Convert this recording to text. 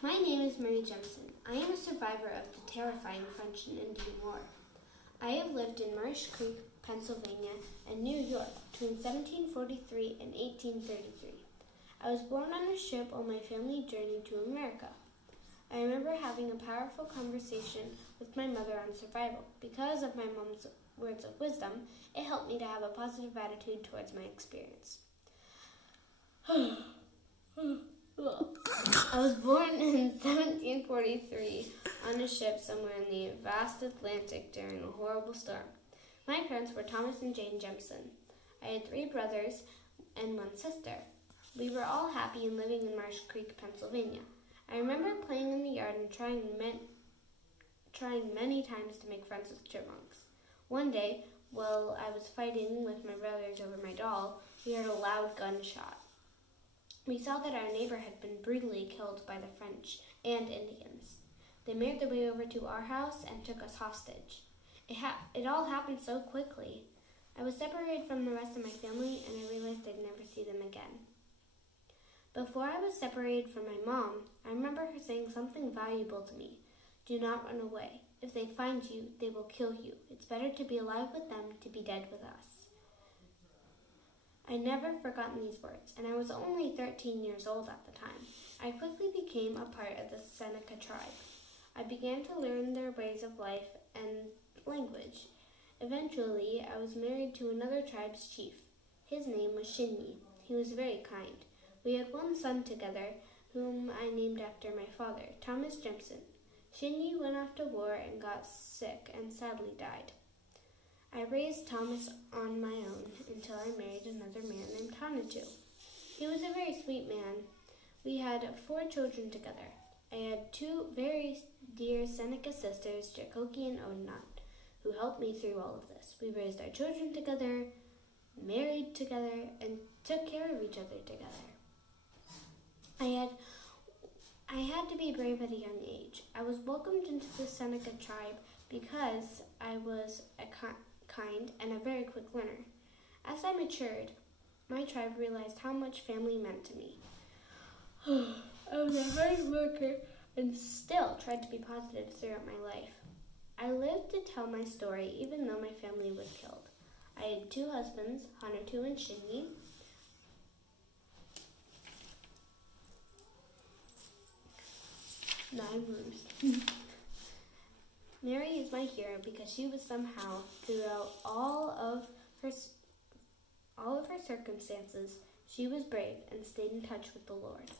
My name is Mary Jemison. I am a survivor of the terrifying French and Indian War. I have lived in Marsh Creek, Pennsylvania, and New York between 1743 and 1833. I was born on a ship on my family journey to America. I remember having a powerful conversation with my mother on survival. Because of my mom's words of wisdom, it helped me to have a positive attitude towards my experience. I was born in 1743 on a ship somewhere in the vast Atlantic during a horrible storm. My parents were Thomas and Jane Jemison. I had 3 brothers and 1 sister. We were all happy and living in Marsh Creek, Pennsylvania. I remember playing in the yard and trying many times to make friends with chipmunks. One day, while I was fighting with my brothers over my doll, we heard a loud gunshot. We saw that our neighbor had been brutally killed by the French and Indians. They made their way over to our house and took us hostage. It all happened so quickly. I was separated from the rest of my family, and I realized I'd never see them again. Before I was separated from my mom, I remember her saying something valuable to me. Do not run away. If they find you, they will kill you. It's better to be alive with them to be dead with us. I never forgotten these words, and I was only 13 years old at the time. I quickly became a part of the Seneca tribe. I began to learn their ways of life and language. Eventually, I was married to another tribe's chief. His name was Shinyi. He was very kind. We had 1 son together, whom I named after my father, Thomas Jemison. Shinyi went off to war and got sick and sadly died. I raised Thomas on my own until I married another man named Tanachu. He was a very sweet man. We had 4 children together. I had 2 very dear Seneca sisters, Jacoki and Odinat, who helped me through all of this. We raised our children together, married together, and took care of each other together. I had to be brave at a young age. I was welcomed into the Seneca tribe because I was a kind and a very quick learner. As I matured, my tribe realized how much family meant to me. I was a hard worker and still tried to be positive throughout my life. I lived to tell my story even though my family was killed. I had 2 husbands, Hanatu and Shinyi. Ruth. Mary is my hero because she was somehow, throughout all of her circumstances, she was brave and stayed in touch with the Lord.